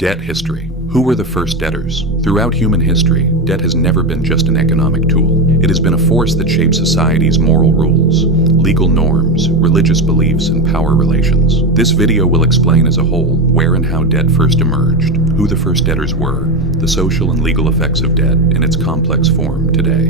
Debt history. Who were the first debtors? Throughout human history, debt has never been just an economic tool. It has been a force that shapes society's moral rules, legal norms, religious beliefs, and power relations. This video will explain as a whole where and how debt first emerged, who the first debtors were, the social and legal effects of debt in its complex form today.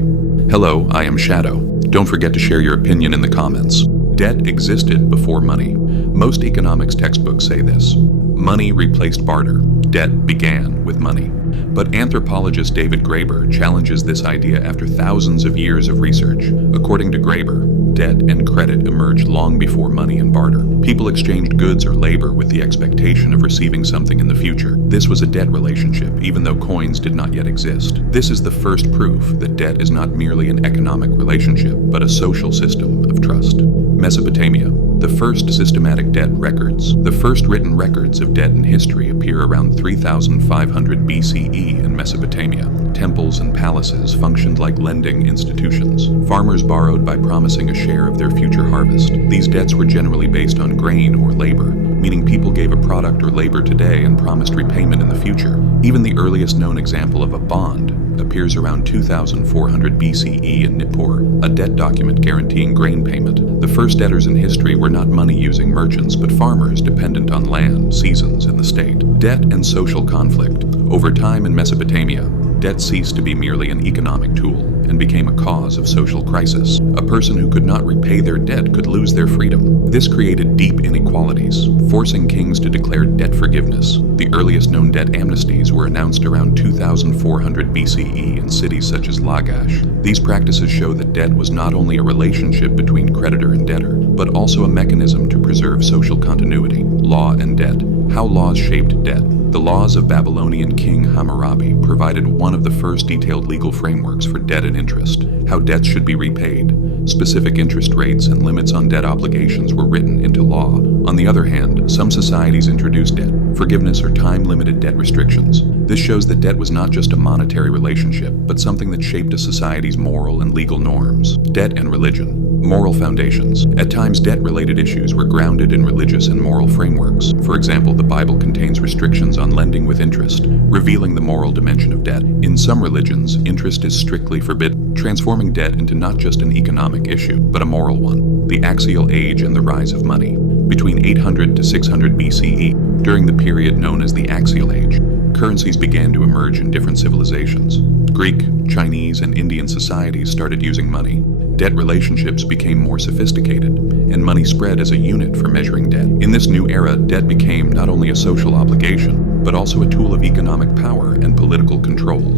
Hello, I am Shadow. Don't forget to share your opinion in the comments. Debt existed before money. Most economics textbooks say this. Money replaced barter. Debt began with money. But anthropologist David Graeber challenges this idea after thousands of years of research. According to Graeber, debt and credit emerged long before money and barter. People exchanged goods or labor with the expectation of receiving something in the future. This was a debt relationship, even though coins did not yet exist. This is the first proof that debt is not merely an economic relationship, but a social system of trust. Mesopotamia. The first systematic debt records. The first written records of debt in history appear around 3500 BCE in Mesopotamia. Temples and palaces functioned like lending institutions. Farmers borrowed by promising a share of their future harvest. These debts were generally based on grain or labor, meaning people gave a product or labor today and promised repayment in the future. Even the earliest known example of a bond appears around 2400 BCE in Nippur, a debt document guaranteeing grain payment. The first debtors in history were not money-using merchants, but farmers dependent on land, seasons, and the state. Debt and social conflict. Over time in Mesopotamia, debt ceased to be merely an economic tool and became a cause of social crisis. A person who could not repay their debt could lose their freedom. This created deep inequalities, forcing kings to declare debt forgiveness. The earliest known debt amnesties were announced around 2400 BCE in cities such as Lagash. These practices show that debt was not only a relationship between creditor and debtor, but also a mechanism to preserve social continuity. Law and debt. How laws shaped debt. The laws of Babylonian King Hammurabi provided one of the first detailed legal frameworks for debt and interest, how debts should be repaid. Specific interest rates and limits on debt obligations were written into law. On the other hand, some societies introduced debt forgiveness or time-limited debt restrictions. This shows that debt was not just a monetary relationship, but something that shaped a society's moral and legal norms. Debt and religion. Moral foundations. At times, debt-related issues were grounded in religious and moral frameworks. For example, the Bible contains restrictions on lending with interest, revealing the moral dimension of debt. In some religions, interest is strictly forbidden, transforming debt into not just an economic issue, but a moral one. The Axial Age and the rise of money. Between 800 to 600 BCE, during the period known as the Axial Age, currencies began to emerge in different civilizations. Greek, Chinese, and Indian societies started using money. Debt relationships became more sophisticated, and money spread as a unit for measuring debt. In this new era, debt became not only a social obligation, but also a tool of economic power and political control.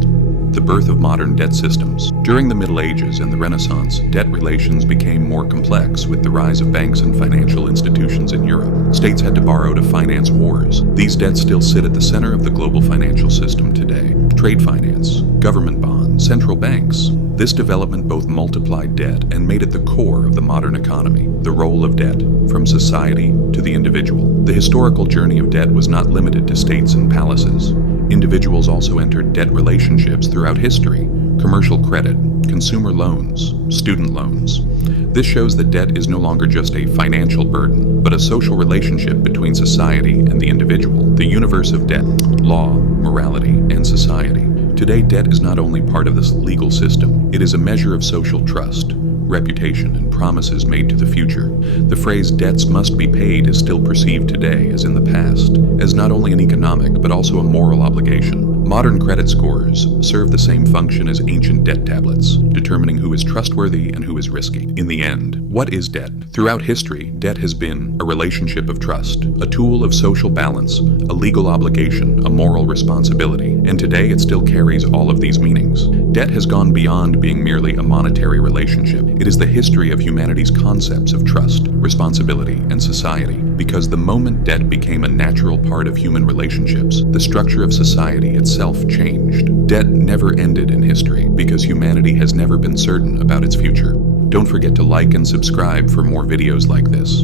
The birth of modern debt systems. During the Middle Ages and the Renaissance, debt relations became more complex with the rise of banks and financial institutions in Europe. States had to borrow to finance wars. These debts still sit at the center of the global financial system today. Trade finance, government bonds, central banks. This development both multiplied debt and made it the core of the modern economy. The role of debt, from society to the individual. The historical journey of debt was not limited to states and palaces. Individuals also entered debt relationships throughout history. Commercial credit, consumer loans, student loans. This shows that debt is no longer just a financial burden, but a social relationship between society and the individual. The universe of debt, law, morality, and society. Today, debt is not only part of this legal system, it is a measure of social trust, reputation, and promises made to the future. The phrase debts must be paid is still perceived today, as in the past, as not only an economic but also a moral obligation. Modern credit scores serve the same function as ancient debt tablets, determining who is trustworthy and who is risky. In the end, what is debt? Throughout history, debt has been a relationship of trust, a tool of social balance, a legal obligation, a moral responsibility, and today it still carries all of these meanings. Debt has gone beyond being merely a monetary relationship. It is the history of humanity's concepts of trust, responsibility, and society. Because the moment debt became a natural part of human relationships, the structure of society itself changed. Debt never ended in history because humanity has never been certain about its future. Don't forget to like and subscribe for more videos like this.